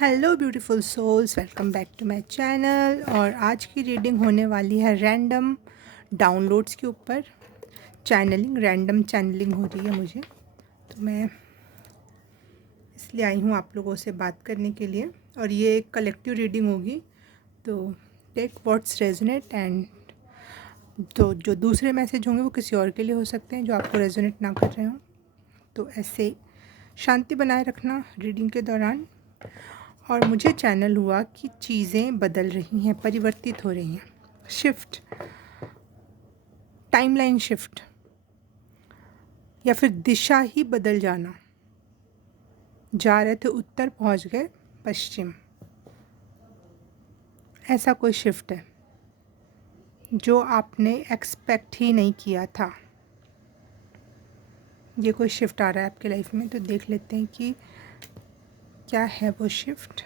Hello beautiful souls, welcome back to my channel. और आज की रीडिंग होने वाली है रैंडम डाउनलोड्स के ऊपर। रैंडम चैनलिंग हो रही है मुझे, तो मैं इसलिए आई हूँ आप लोगों से बात करने के लिए। और ये एक कलेक्टिव रीडिंग होगी, तो टेक व्हाट्स रेजोनेट एंड तो जो दूसरे मैसेज होंगे वो किसी और के लिए हो सकते हैं जो आपको रेजोनेट ना कर रहे हों। तो ऐसे शांति बनाए रखना रीडिंग के दौरान। और मुझे चैनल हुआ कि चीज़ें बदल रही हैं, परिवर्तित हो रही हैं, शिफ्ट, टाइमलाइन शिफ्ट, या फिर दिशा ही बदल जाना। जा रहे थे उत्तर, पहुंच गए पश्चिम। ऐसा कोई शिफ्ट है जो आपने एक्सपेक्ट ही नहीं किया था। ये कोई शिफ्ट आ रहा है आपकी लाइफ में, तो देख लेते हैं कि क्या है वो शिफ्ट।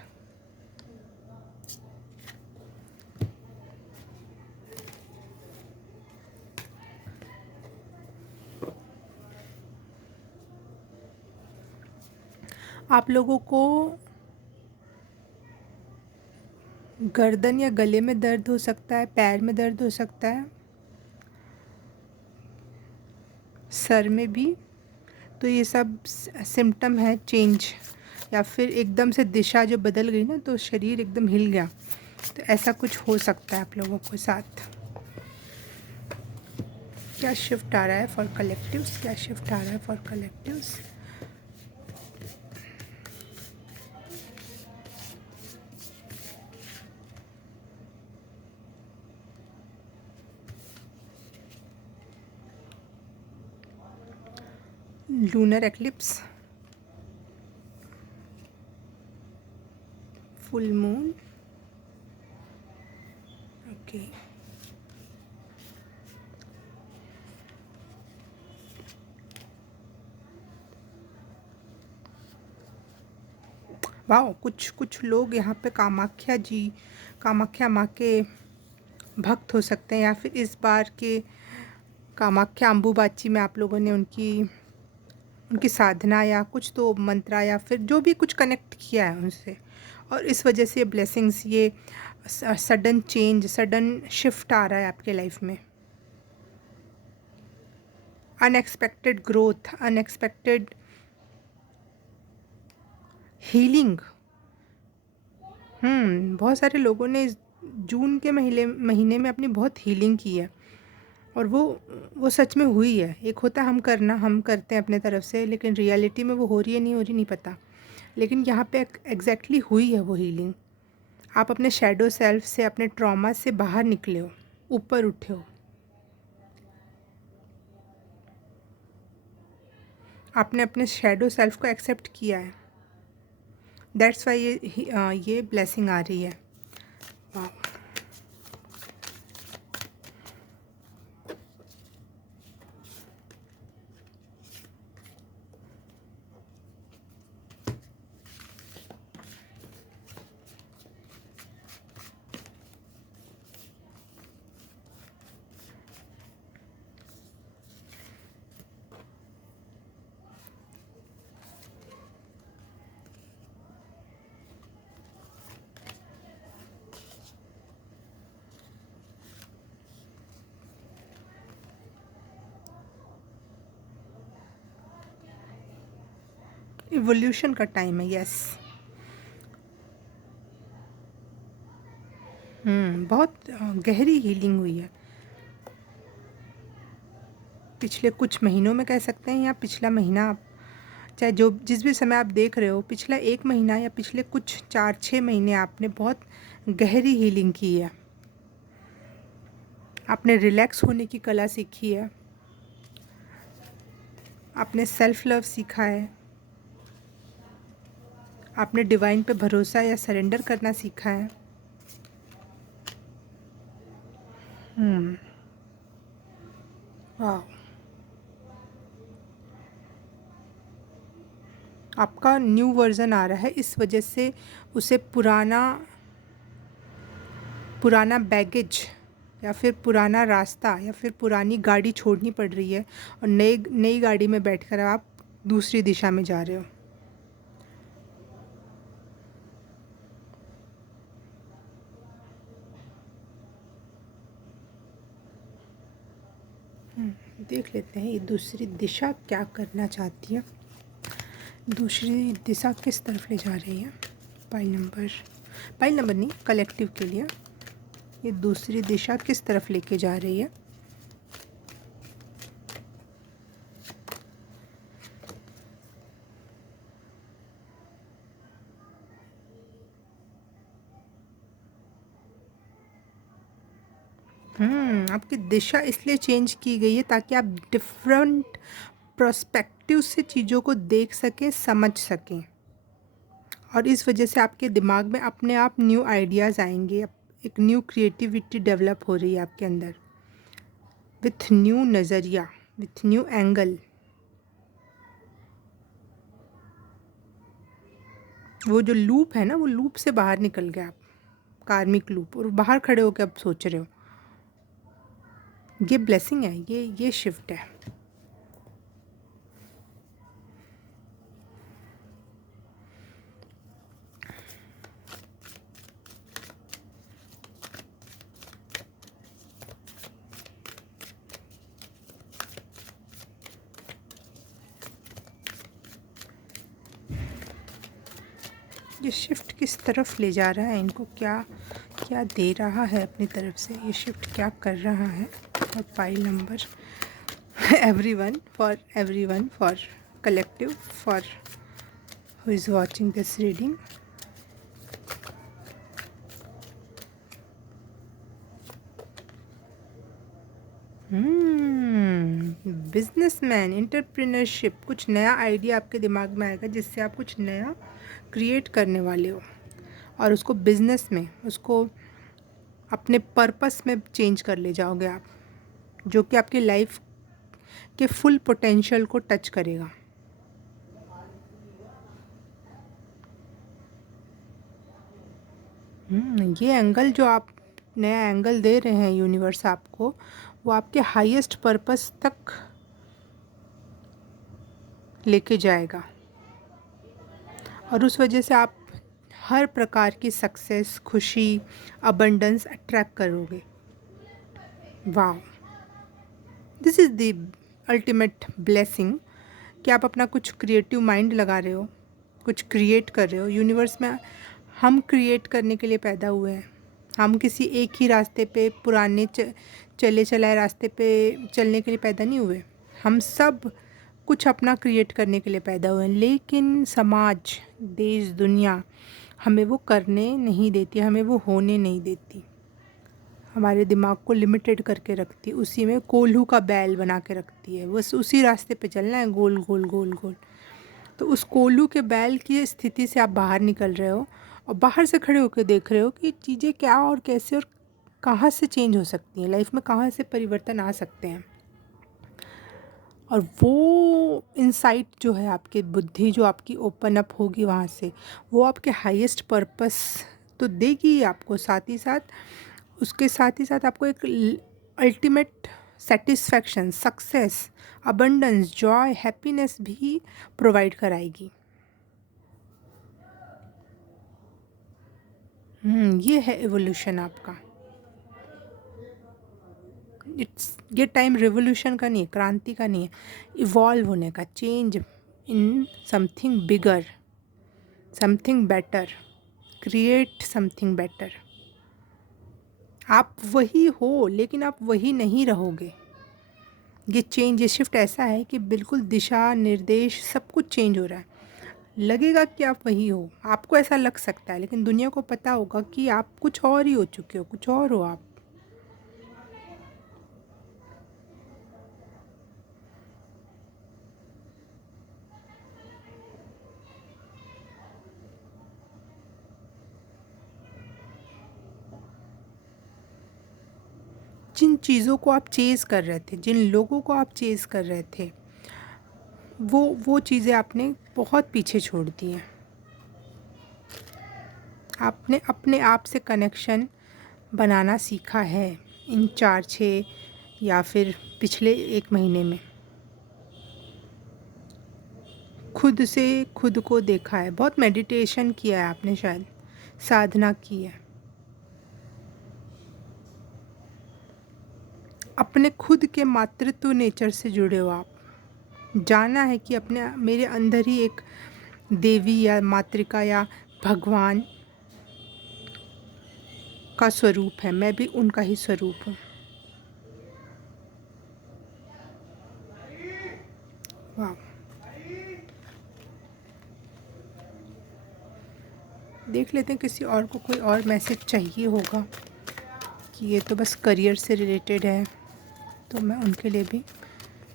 आप लोगों को गर्दन या गले में दर्द हो सकता है, पैर में दर्द हो सकता है, सर में भी। तो ये सब सिम्टम है चेंज, या फिर एकदम से दिशा जो बदल गई ना, तो शरीर एकदम हिल गया। तो ऐसा कुछ हो सकता है आप लोगों के साथ। क्या शिफ्ट आ रहा है फॉर कलेक्टिव्स? क्या शिफ्ट आ रहा है for collectives? Lunar eclipse, full moon, okay. वाह, कुछ कुछ लोग यहाँ पे कामाख्या माँ के भक्त हो सकते हैं, या फिर इस बार के कामाख्या अम्बुबाची में आप लोगों ने उनकी साधना या कुछ तो मंत्रा या फिर जो भी कुछ कनेक्ट किया है उनसे, और इस वजह से ये ब्लेसिंग्स, ये सडन चेंज, सडन शिफ्ट आ रहा है आपके लाइफ में। Unexpected growth, unexpected healing. बहुत सारे लोगों ने जून के महीने में अपनी बहुत हीलिंग की है, और वो सच में हुई है। एक होता है हम करते हैं अपने तरफ से, लेकिन रियलिटी में वो हो रही है नहीं हो रही नहीं पता। लेकिन यहाँ पे एग्जैक्टली हुई है वो हीलिंग। आप अपने शैडो सेल्फ से, अपने ट्रॉमा से बाहर निकले हो, ऊपर उठे हो। आपने अपने शैडो सेल्फ को एक्सेप्ट किया है। दैट्स वाई ये ब्लेसिंग आ रही है। वाह। इवोल्यूशन का टाइम है, यस। बहुत गहरी हीलिंग हुई है पिछले कुछ महीनों में, कह सकते हैं, या पिछला महीना। आप चाहे जो जिस भी समय आप देख रहे हो, पिछला एक महीना या पिछले कुछ 4-6 महीने आपने बहुत गहरी हीलिंग की है। आपने रिलैक्स होने की कला सीखी है, आपने सेल्फ लव सीखा है, आपने डिवाइन पे भरोसा या सरेंडर करना सीखा है। वाह। आपका न्यू वर्जन आ रहा है, इस वजह से उसे पुराना बैगेज या फिर पुराना रास्ता या फिर पुरानी गाड़ी छोड़नी पड़ रही है, और नई गाड़ी में बैठकर आप दूसरी दिशा में जा रहे हो। देख लेते हैं ये दूसरी दिशा क्या करना चाहती है, दूसरी दिशा किस तरफ ले जा रही है। पाइल नंबर नहीं, कलेक्टिव के लिए ये दूसरी दिशा किस तरफ लेके जा रही है। आपकी दिशा इसलिए चेंज की गई है ताकि आप डिफरेंट प्रोस्पेक्टिव से चीज़ों को देख सकें, समझ सकें, और इस वजह से आपके दिमाग में अपने आप न्यू आइडियाज़ आएंगे, एक न्यू क्रिएटिविटी डेवलप हो रही है आपके अंदर, विथ न्यू नज़रिया, विथ न्यू एंगल। वो जो लूप है ना, वो लूप से बाहर निकल गए आप, कार्मिक लूप, और बाहर खड़े होकर आप सोच रहे हो। ये ब्लेसिंग है, ये शिफ्ट है। ये शिफ्ट किस तरफ ले जा रहा है, इनको क्या क्या दे रहा है अपनी तरफ से, ये शिफ्ट क्या कर रहा है। और pile number everyone, for collective, for who is watching this reading. Businessman, entrepreneurship, कुछ नया आइडिया आपके दिमाग में आएगा जिससे आप कुछ नया क्रिएट करने वाले हो, और उसको बिजनेस में, उसको अपने पर्पस में चेंज कर ले जाओगे आप, जो कि आपकी लाइफ के फुल पोटेंशियल को टच करेगा। ये एंगल जो आप नया एंगल दे रहे हैं यूनिवर्स आपको, वो आपके हाईएस्ट पर्पस तक लेके जाएगा, और उस वजह से आप हर प्रकार की सक्सेस, खुशी, अबंडेंस अट्रैक्ट करोगे। वाह, this is the ultimate blessing कि आप अपना कुछ क्रिएटिव माइंड लगा रहे हो, कुछ क्रिएट कर रहे हो। यूनिवर्स में हम क्रिएट करने के लिए पैदा हुए हैं, हम किसी एक ही रास्ते पे, पुराने चले चलाए रास्ते पे चलने के लिए पैदा नहीं हुए। हम सब कुछ अपना क्रिएट करने के लिए पैदा हुए हैं, लेकिन समाज, देश, दुनिया हमें वो करने नहीं देती, हमें वो होने नहीं देती, हमारे दिमाग को लिमिटेड करके रखती है, उसी में कोल्हू का बैल बना के रखती है, बस उसी रास्ते पे चलना है, गोल गोल गोल गोल। तो उस कोल्हू के बैल की स्थिति से आप बाहर निकल रहे हो, और बाहर से खड़े होकर देख रहे हो कि चीज़ें क्या और कैसे और कहाँ से चेंज हो सकती हैं, लाइफ में कहाँ से परिवर्तन आ सकते हैं। और वो इंसाइट जो है, आपकी बुद्धि जो आपकी ओपन अप होगी वहाँ से, वो आपके हाईएस्ट पर्पस तो देगी आपको, साथ ही साथ उसके साथ ही साथ आपको एक ultimate satisfaction, success, abundance, Joy, happiness भी प्रोवाइड कराएगी। ये है एवोल्यूशन आपका। ये टाइम रिवोल्यूशन का नहीं है, क्रांति का नहीं है, इवॉल्व होने का, change in something bigger, something better, create something better. आप वही हो, लेकिन आप वही नहीं रहोगे। ये चेंज, ये शिफ्ट ऐसा है कि बिल्कुल दिशा, निर्देश, सब कुछ चेंज हो रहा है। लगेगा कि आप वही हो, आपको ऐसा लग सकता है, लेकिन दुनिया को पता होगा कि आप कुछ और ही हो चुके हो, कुछ और हो आप। जिन चीज़ों को आप चेज़ कर रहे थे, जिन लोगों को आप चेज़ कर रहे थे, वो चीज़ें आपने बहुत पीछे छोड़ दी हैं। आपने अपने आप से कनेक्शन बनाना सीखा है इन 4-6 या फिर पिछले 1 महीने में। खुद से खुद को देखा है, बहुत मेडिटेशन किया है आपने, शायद साधना की है। अपने खुद के मातृत्व नेचर से जुड़े हो आप। जाना है कि अपने मेरे अंदर ही एक देवी या मातृका या भगवान का स्वरूप है, मैं भी उनका ही स्वरूप हूँ। वाह। देख लेते हैं किसी और को कोई और मैसेज चाहिए होगा कि ये तो बस करियर से रिलेटेड है, तो मैं उनके लिए भी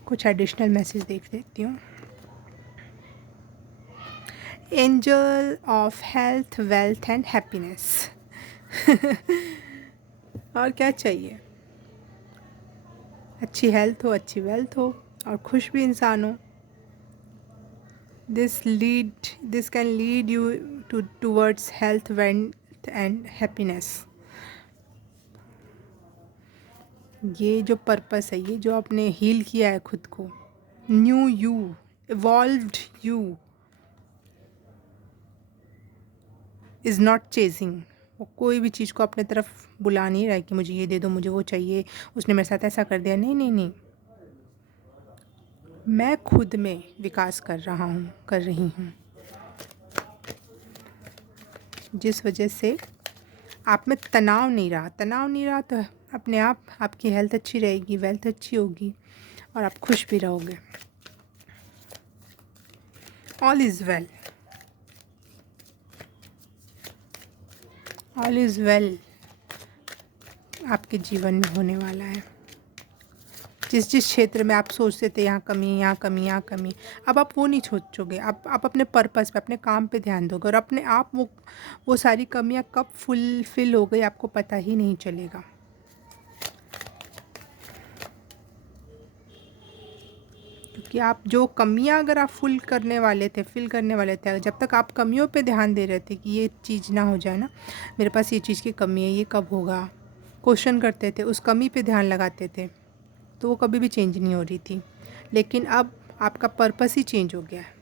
कुछ एडिशनल मैसेज देख लेती हूँ। Angel of health, wealth and happiness. और क्या चाहिए? अच्छी हेल्थ हो, अच्छी वेल्थ हो और खुश भी इंसान हो। This can lead you towards health, wealth and happiness. ये जो पर्पस है, ये जो आपने हील किया है खुद को, new you, evolved you is not chasing. वो कोई भी चीज़ को अपने तरफ बुला नहीं रहा है कि मुझे ये दे दो, मुझे वो चाहिए, उसने मेरे साथ ऐसा कर दिया। नहीं नहीं नहीं, मैं खुद में विकास कर रहा हूँ, कर रही हूँ, जिस वजह से आप में तनाव नहीं रहा। तनाव नहीं रहा तो अपने आप आपकी हेल्थ अच्छी रहेगी, वेल्थ अच्छी होगी और आप खुश भी रहोगे। All is well, all is well आपके जीवन में होने वाला है। जिस जिस क्षेत्र में आप सोचते थे यहाँ कमी, यहाँ कमी, यहाँ कमी, अब आप वो नहीं सोचोगे। आप अपने पर्पस पे, अपने काम पे ध्यान दोगे और अपने आप वो सारी कमियाँ कब फुलफिल हो गई आपको पता ही नहीं चलेगा। क्योंकि आप जो कमियाँ अगर आप फिल करने वाले थे, जब तक आप कमियों पे ध्यान दे रहे थे कि ये चीज़ ना हो जाए ना, मेरे पास ये चीज़ की कमी है, ये कब होगा, क्वेश्चन करते थे, उस कमी पे ध्यान लगाते थे, तो वो कभी भी चेंज नहीं हो रही थी। लेकिन अब आपका पर्पस ही चेंज हो गया है।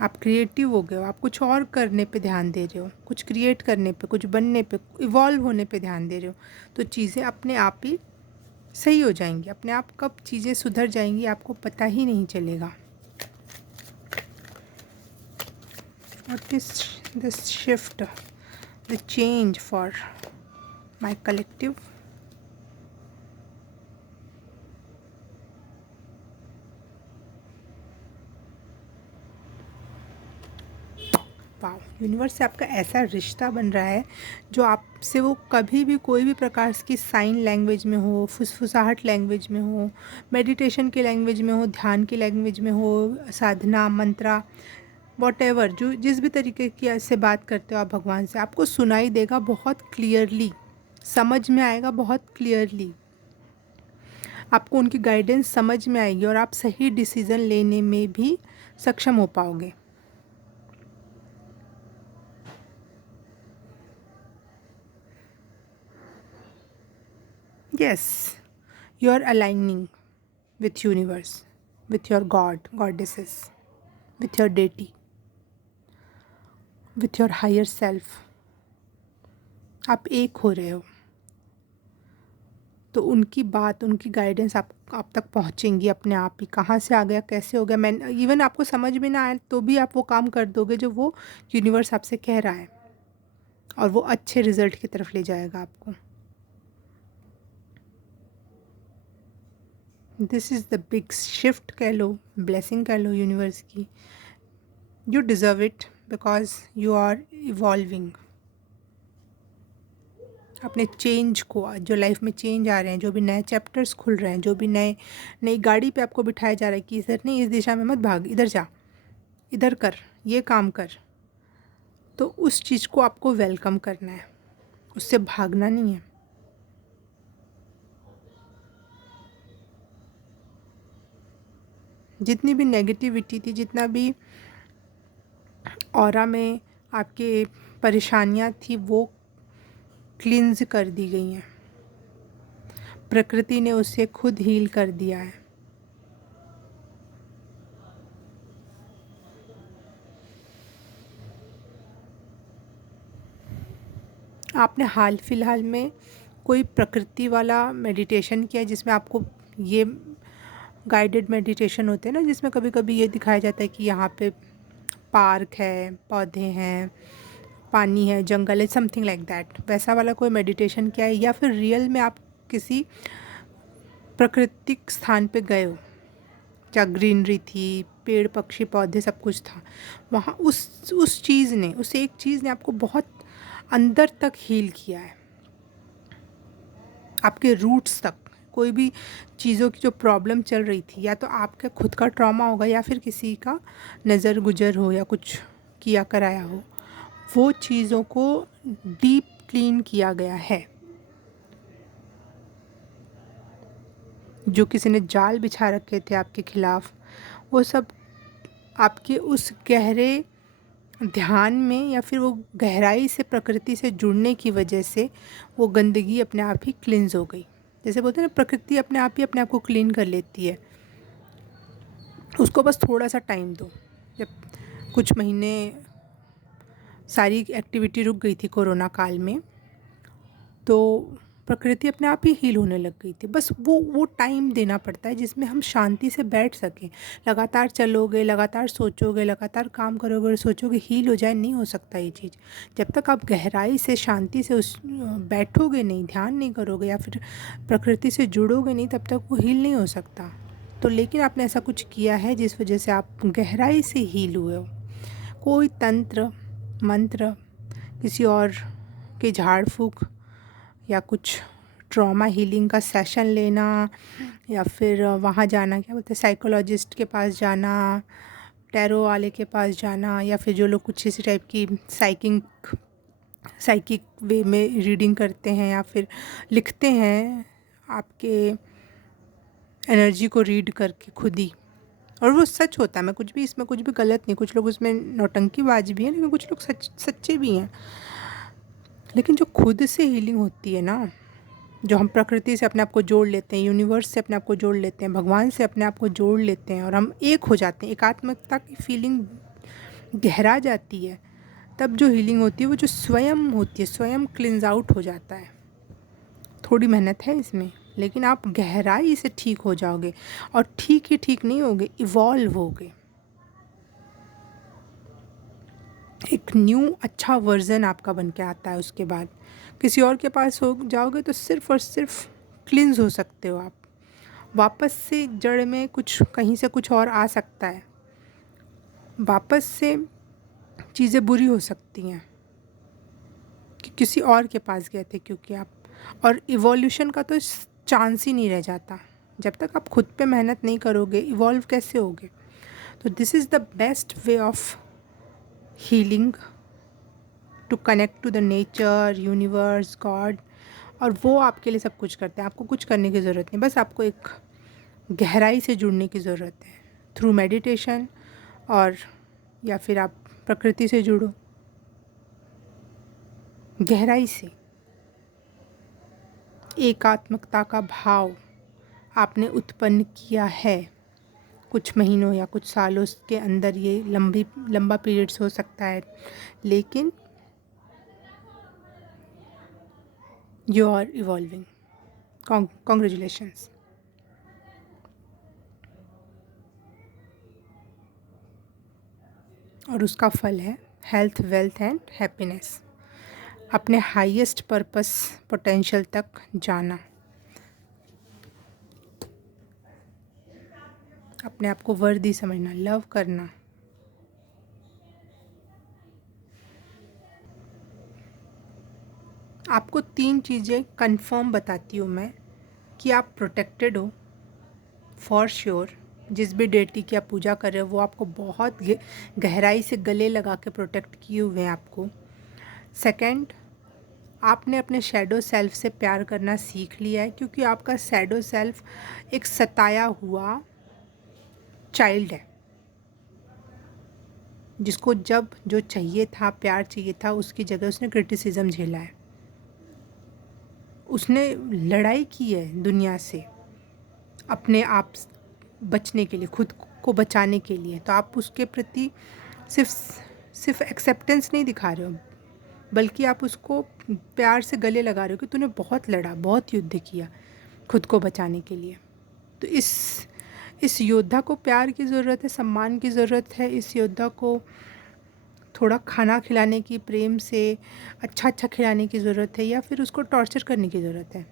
आप क्रिएटिव हो गए हो, आप कुछ और करने पे ध्यान दे रहे हो, कुछ क्रिएट करने पे, कुछ बनने पे, इवॉल्व होने पे ध्यान दे रहे हो, तो चीज़ें अपने आप ही सही हो जाएंगी। अपने आप कब चीज़ें सुधर जाएंगी आपको पता ही नहीं चलेगा। What is this shift, the change for my collective? वाह, यूनिवर्स से आपका ऐसा रिश्ता बन रहा है जो आपसे वो कभी भी कोई भी प्रकार की साइन लैंग्वेज में हो, फुसफुसाहट लैंग्वेज में हो, मेडिटेशन की लैंग्वेज में हो, ध्यान की लैंग्वेज में हो, साधना, मंत्रा, वॉटेवर, जो जिस भी तरीके की से बात करते हो आप भगवान से, आपको सुनाई देगा बहुत क्लियरली, समझ में आएगा बहुत क्लियरली। आपको उनकी गाइडेंस समझ में आएगी और आप सही डिसीज़न लेने में भी सक्षम हो पाओगे। Yes, you are aligning with universe, with your God, goddesses, with your deity, with your higher self. आप एक हो रहे हो, तो उनकी बात, उनकी गाइडेंस आप तक पहुंचेंगी अपने आप ही। कहाँ से आ गया, कैसे हो गया, मैं इवन आपको समझ में ना आए तो भी आप वो काम कर दोगे जो वो यूनिवर्स आपसे कह रहा है, और वो अच्छे रिजल्ट की तरफ ले जाएगा आपको। This is the big shift कह लो, ब्लेसिंग कह लो यूनिवर्स की। You deserve it because you are evolving. अपने चेंज को, जो लाइफ में चेंज आ रहे हैं, जो भी नए चैप्टर्स खुल रहे हैं, जो भी नई गाड़ी पे आपको बिठाया जा रहा है कि इधर नहीं, इस दिशा में मत भाग, इधर जा, इधर कर, ये काम कर, तो उस चीज़ को आपको वेलकम करना है, उससे भागना नहीं है। जितनी भी नेगेटिविटी थी, जितना भी ऑरा में आपके परेशानियां थी, वो क्लींज कर दी गई हैं। प्रकृति ने उसे खुद हील कर दिया है। आपने हाल फिलहाल में कोई प्रकृति वाला मेडिटेशन किया है जिसमें आपको ये गाइडेड मेडिटेशन होते हैं ना, जिसमें कभी कभी ये दिखाया जाता है कि यहाँ पे पार्क है, पौधे हैं, पानी है, जंगल है, समथिंग लाइक दैट, वैसा वाला कोई मेडिटेशन किया है? या फिर रियल में आप किसी प्राकृतिक स्थान पे गए हो जहाँ ग्रीनरी थी, पेड़ पक्षी पौधे सब कुछ था, वहाँ उस चीज़ ने, उस एक चीज़ ने आपको बहुत अंदर तक हील किया है, आपके रूट्स तक? कोई भी चीज़ों की जो प्रॉब्लम चल रही थी, या तो आपका खुद का ट्रॉमा होगा या फिर किसी का नज़र गुजर हो या कुछ किया कराया हो, वो चीज़ों को डीप क्लीन किया गया है। जो किसी ने जाल बिछा रखे थे आपके खिलाफ, वो सब आपके उस गहरे ध्यान में या फिर वो गहराई से प्रकृति से जुड़ने की वजह से वो गंदगी अपने आप ही क्लींस हो गई। जैसे बोलते हैं ना, प्रकृति अपने आप को क्लीन कर लेती है, उसको बस थोड़ा सा टाइम दो। जब कुछ महीने सारी एक्टिविटी रुक गई थी कोरोना काल में, तो प्रकृति अपने आप ही हील होने लग गई थी। बस वो टाइम देना पड़ता है जिसमें हम शांति से बैठ सकें। लगातार चलोगे, लगातार सोचोगे, लगातार काम करोगे और सोचोगे हील हो जाए, नहीं हो सकता ये चीज़। जब तक आप गहराई से शांति से उस बैठोगे नहीं, ध्यान नहीं करोगे या फिर प्रकृति से जुड़ोगे नहीं, तब तक वो हील नहीं हो सकता। तो लेकिन आपने ऐसा कुछ किया है जिस वजह से आप गहराई से हील हुए हो। कोई तंत्र मंत्र, किसी और के झाड़ फूँक या कुछ ट्रॉमा हीलिंग का सेशन लेना, या फिर वहाँ जाना, क्या बोलते हैं, साइकोलॉजिस्ट के पास जाना, टैरो वाले के पास जाना, या फिर जो लोग कुछ इसी टाइप की साइकिक वे में रीडिंग करते हैं या फिर लिखते हैं आपके एनर्जी को रीड करके खुद ही, और वो सच होता है। मैं कुछ भी इसमें कुछ भी गलत नहीं, कुछ लोग उसमें नौटंकीबाज भी हैं लेकिन कुछ लोग सच्चे भी हैं। लेकिन जो खुद से हीलिंग होती है ना, जो हम प्रकृति से अपने आप को जोड़ लेते हैं, यूनिवर्स से अपने आप को जोड़ लेते हैं, भगवान से अपने आप को जोड़ लेते हैं और हम एक हो जाते हैं, एकात्मकता की फीलिंग गहरा जाती है, तब जो हीलिंग होती है वो जो स्वयं होती है, स्वयं क्लिंज आउट हो जाता है। थोड़ी मेहनत है इसमें, लेकिन आप गहराई से ठीक हो जाओगे, और ठीक ही ठीक नहीं होगे, इवॉल्व होगे, एक न्यू अच्छा वर्जन आपका बन के आता है। उसके बाद किसी और के पास हो जाओगे तो सिर्फ़ और सिर्फ क्लिंज हो सकते हो आप। वापस से जड़ में कुछ कहीं से कुछ और आ सकता है, वापस से चीज़ें बुरी हो सकती हैं कि किसी और के पास गए थे, क्योंकि आप, और इवोल्यूशन का तो चांस ही नहीं रह जाता जब तक आप खुद पे मेहनत नहीं करोगे। इवॉल्व कैसे होगे? तो this is the best way of healing, to connect to the nature, universe, God, और वो आपके लिए सब कुछ करते हैं। आपको कुछ करने की ज़रूरत नहीं, बस आपको एक गहराई से जुड़ने की ज़रूरत है थ्रू मेडिटेशन, और या फिर आप प्रकृति से जुड़ो गहराई से। एकात्मकता का भाव आपने उत्पन्न किया है कुछ महीनों या कुछ सालों के अंदर, ये लंबा पीरियड्स हो सकता है, लेकिन यू आर इवॉल्विंग। कॉन्ग्रेचुलेशंस। और उसका फल है हेल्थ, वेल्थ एंड हैप्पीनेस, अपने हाईएस्ट पर्पस पोटेंशियल तक जाना, अपने आप को वर्दी समझना, लव करना। आपको 3 चीज़ें कंफर्म बताती हूँ मैं कि आप प्रोटेक्टेड हो फॉर श्योर। जिस भी डेटी की आप पूजा कर रहे हो वो आपको बहुत गहराई से गले लगा के प्रोटेक्ट किए हुए हैं आपको। सेकंड, आपने अपने शैडो सेल्फ से प्यार करना सीख लिया है, क्योंकि आपका शैडो सेल्फ एक सताया हुआ चाइल्ड है, जिसको जब जो चाहिए था, प्यार चाहिए था, उसकी जगह उसने क्रिटिसिज्म झेला है, उसने लड़ाई की है दुनिया से अपने आप बचने के लिए, खुद को बचाने के लिए। तो आप उसके प्रति सिर्फ एक्सेप्टेंस नहीं दिखा रहे हो, बल्कि आप उसको प्यार से गले लगा रहे हो कि तूने बहुत लड़ा, बहुत युद्ध किया खुद को बचाने के लिए। तो इस योद्धा को प्यार की ज़रूरत है, सम्मान की ज़रूरत है। इस योद्धा को थोड़ा खाना खिलाने की, प्रेम से अच्छा अच्छा खिलाने की ज़रूरत है, या फिर उसको टॉर्चर करने की ज़रूरत है?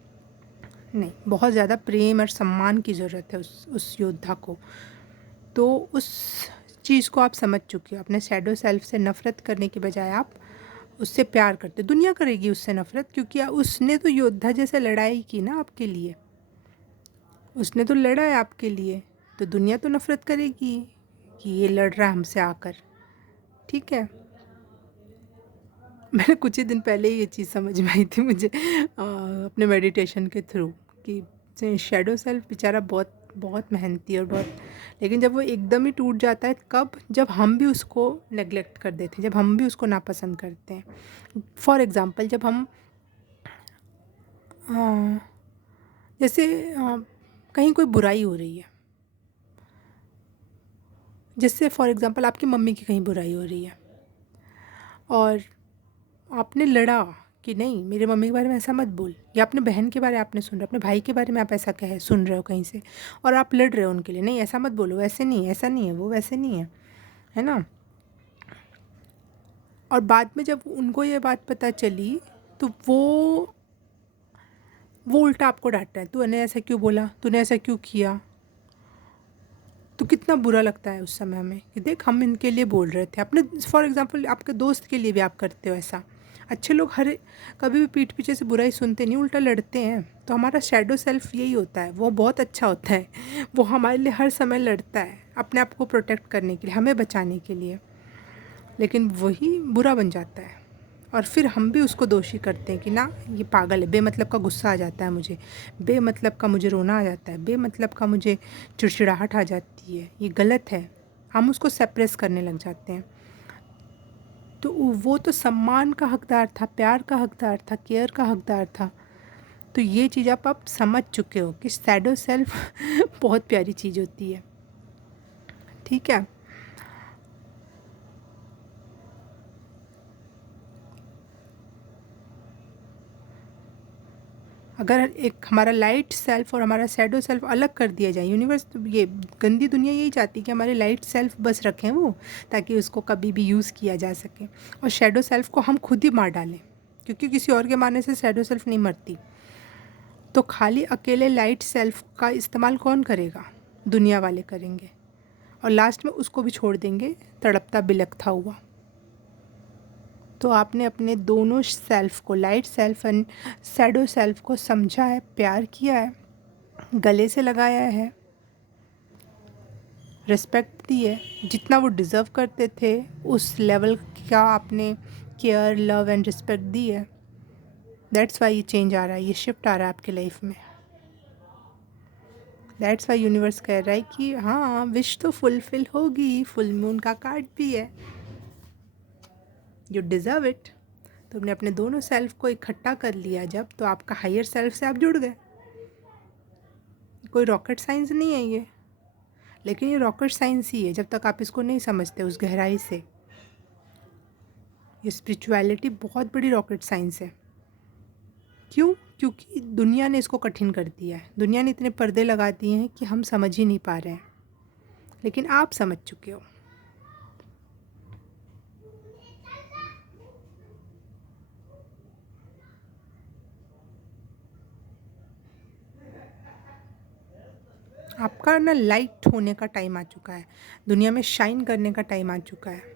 नहीं, बहुत ज़्यादा प्रेम और सम्मान की ज़रूरत है उस योद्धा को। तो उस चीज़ को आप समझ चुके हो। अपने शैडो सेल्फ से नफ़रत करने के बजाय आप उससे प्यार करते। दुनिया करेगी उससे नफ़रत, क्योंकि उसने तो योद्धा जैसे लड़ाई की ना आपके लिए, उसने तो लड़ा है आपके लिए। तो दुनिया तो नफ़रत करेगी कि ये लड़ रहा है हमसे आकर। ठीक है। मैंने कुछ ही दिन पहले ही ये चीज़ समझ में आई थी मुझे अपने मेडिटेशन के थ्रू, कि शैडो सेल्फ बेचारा बहुत बहुत मेहनती और बहुत, लेकिन जब वो एकदम ही टूट जाता है, कब? जब हम भी उसको नेग्लेक्ट कर देते हैं, जब हम भी उसको नापसंद करते हैं। फॉर एग्ज़ाम्पल, जब हम जैसे कहीं कोई बुराई हो रही है, जैसे फॉर एग्ज़ाम्पल आपकी मम्मी की कहीं बुराई हो रही है, और आपने लड़ा कि नहीं, मेरे मम्मी के बारे में ऐसा मत बोल, या अपने बहन के बारे में आपने सुन रहे हो, अपने भाई के बारे में आप ऐसा कहे सुन रहे हो कहीं से, और आप लड़ रहे हो उनके लिए, नहीं ऐसा मत बोलो, ऐसे नहीं, ऐसा नहीं है, वो वैसे नहीं है ना। और बाद में जब उनको ये बात पता चली, तो वो उल्टा आपको डांट रहा है, तूने ऐसा क्यों बोला, तूने ऐसा क्यों किया। तो कितना बुरा लगता है उस समय हमें कि देख, हम इनके लिए बोल रहे थे। अपने फॉर एग्ज़ाम्पल आपके दोस्त के लिए भी आप करते हो ऐसा। अच्छे लोग कभी भी पीठ पीछे से बुराई सुनते नहीं, उल्टा लड़ते हैं। तो हमारा शैडो सेल्फ यही होता है, वो बहुत अच्छा होता है, वो हमारे लिए हर समय लड़ता है, अपने आप को प्रोटेक्ट करने के लिए, हमें बचाने के लिए। लेकिन वही बुरा बन जाता है, और फिर हम भी उसको दोषी करते हैं कि ना ये पागल है, बेमतलब का गुस्सा आ जाता है मुझे, बेमतलब का मुझे रोना आ जाता है, बेमतलब का मुझे चिड़चिड़ाहट आ जाती है, ये गलत है। हम उसको सप्रेस करने लग जाते हैं। तो वो तो सम्मान का हकदार था, प्यार का हकदार था, केयर का हकदार था। तो ये चीज़ आप समझ चुके हो कि शैडो सेल्फ बहुत प्यारी चीज़ होती है। ठीक है। अगर एक हमारा लाइट सेल्फ और हमारा शैडो सेल्फ अलग कर दिया जाए, यूनिवर्स, ये गंदी दुनिया यही चाहती है कि हमारे लाइट सेल्फ बस रखें वो, ताकि उसको कभी भी यूज़ किया जा सके, और शैडो सेल्फ को हम खुद ही मार डालें, क्योंकि किसी और के मारने से शैडो सेल्फ नहीं मरती। तो खाली अकेले लाइट सेल्फ का इस्तेमाल कौन करेगा? दुनिया वाले करेंगे, और लास्ट में उसको भी छोड़ देंगे तड़पता बिलखता हुआ। तो आपने अपने दोनों सेल्फ को, light self and shadow self को समझा है, प्यार किया है, गले से लगाया है, रिस्पेक्ट दी है, जितना वो डिज़र्व करते थे उस लेवल का आपने केयर, लव एंड रिस्पेक्ट दी है। दैट्स वाई ये चेंज आ रहा है, ये शिफ्ट आ रहा है आपके लाइफ में। दैट्स वाई यूनिवर्स कह रहा है कि हाँ, विश तो फुलफिल होगी, फुल मून का कार्ड भी है, यू डिज़र्व इट। तुमने अपने दोनों सेल्फ को इकट्ठा कर लिया जब, तो आपका हायर सेल्फ से आप जुड़ गए। कोई रॉकेट साइंस नहीं है ये, लेकिन ये रॉकेट साइंस ही है जब तक आप इसको नहीं समझते उस गहराई से। ये स्पिरिचुअलिटी बहुत बड़ी रॉकेट साइंस है। क्यों? क्योंकि दुनिया ने इसको कठिन कर दिया है, दुनिया ने इतने पर्दे लगा दिए हैं कि हम समझ ही नहीं पा रहे हैं, लेकिन आप समझ चुके हो। आपका ना लाइट होने का टाइम आ चुका है, दुनिया में शाइन करने का टाइम आ चुका है।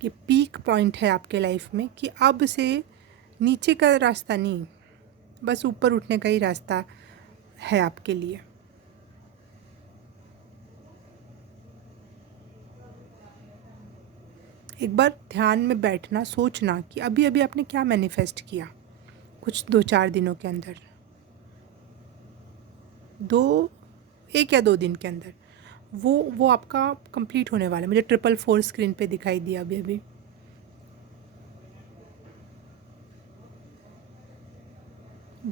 कि पीक पॉइंट है आपके लाइफ में, कि अब से नीचे का रास्ता नहीं, बस ऊपर उठने का ही रास्ता है आपके लिए। एक बार ध्यान में बैठना, सोचना कि अभी अभी आपने क्या मैनिफेस्ट किया, कुछ 2-4 दिनों के अंदर, दो 1 या 2 दिन के अंदर वो आपका कंप्लीट होने वाला है। मुझे 444 स्क्रीन पे दिखाई दिया अभी अभी।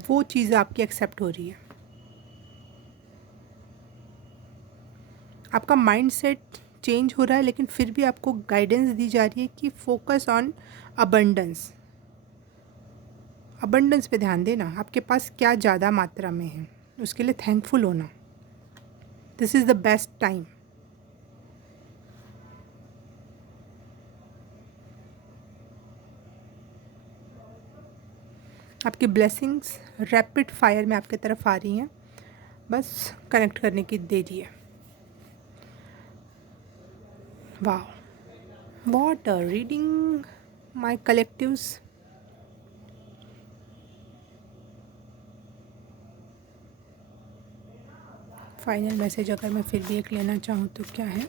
वो चीज़ आपकी एक्सेप्ट हो रही है। आपका माइंड सेट चेंज हो रहा है, लेकिन फिर भी आपको गाइडेंस दी जा रही है कि फोकस ऑन अबंडेंस। अबंडेंस पे ध्यान देना, आपके पास क्या ज़्यादा मात्रा में है, उसके लिए थैंकफुल होना। This is the best time. आपकी ब्लेसिंग्स रैपिड फायर में आपके तरफ आ रही हैं, बस कनेक्ट करने की देरी है। वाह, what a reading my collectives. Final message अगर मैं फिर भी एक लेना चाहूँ तो क्या है?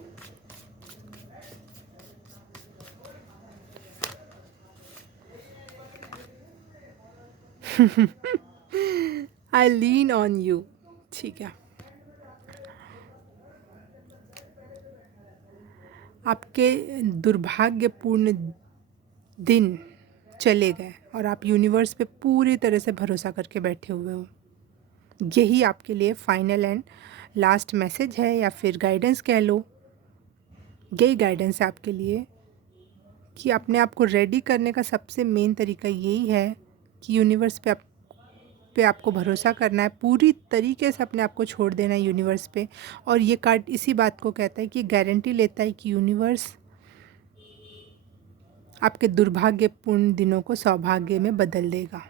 आई लीन ऑन यू। ठीक है, आपके दुर्भाग्यपूर्ण दिन चले गए और आप यूनिवर्स पे पूरी तरह से भरोसा करके बैठे हुए हो। यही आपके लिए फाइनल एंड लास्ट मैसेज है, या फिर गाइडेंस कह लो। यही गाइडेंस है आपके लिए कि अपने आप को रेडी करने का सबसे मेन तरीका यही है कि यूनिवर्स पे आपको भरोसा करना है, पूरी तरीके से अपने आप को छोड़ देना है यूनिवर्स पे। और ये कार्ड इसी बात को कहता है कि गारंटी लेता है कि यूनिवर्स आपके दुर्भाग्यपूर्ण दिनों को सौभाग्य में बदल देगा।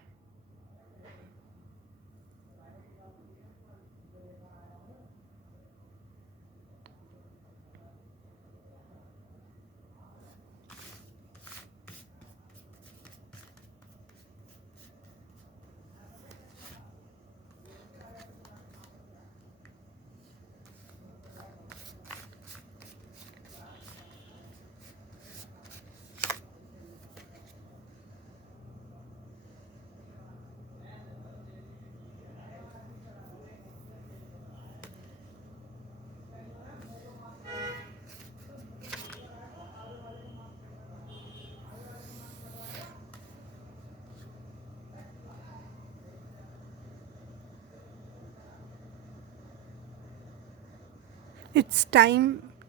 It's time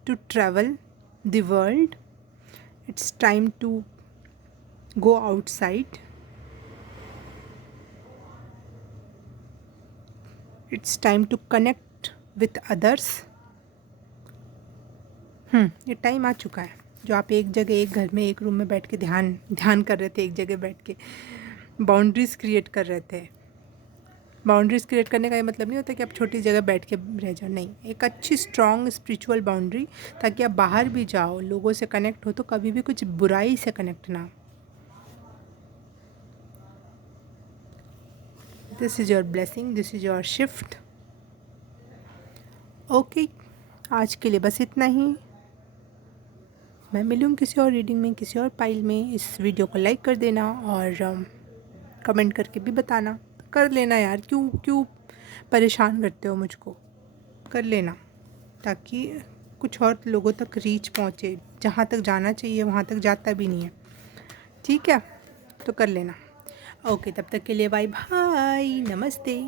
to travel the world. It's time to go outside. It's time to connect with others. ये टाइम आ चुका है जो आप एक जगह, एक घर में, एक रूम में बैठ के ध्यान कर रहे थे, एक जगह बैठ के बाउंड्रीज़ क्रिएट कर रहे थे। बाउंड्रीज़ क्रिएट करने का ये मतलब नहीं होता कि आप छोटी जगह बैठ के रह जाओ, नहीं, एक अच्छी स्ट्रॉन्ग स्पिरिचुअल बाउंड्री, ताकि आप बाहर भी जाओ, लोगों से कनेक्ट हो तो कभी भी कुछ बुराई से कनेक्ट ना। This is your blessing, this is your shift. Okay, आज के लिए बस इतना ही। मैं मिलूँ किसी और रीडिंग में, किसी और पाइल में। इस वीडियो को लाइक कर देना और कमेंट करके भी बताना। कर लेना यार, क्यों परेशान करते हो मुझको, कर लेना, ताकि कुछ और लोगों तक रीच पहुँचे। जहाँ तक जाना चाहिए वहाँ तक जाता भी नहीं है, ठीक है? तो कर लेना। ओके, तब तक के लिए बाय बाय, नमस्ते।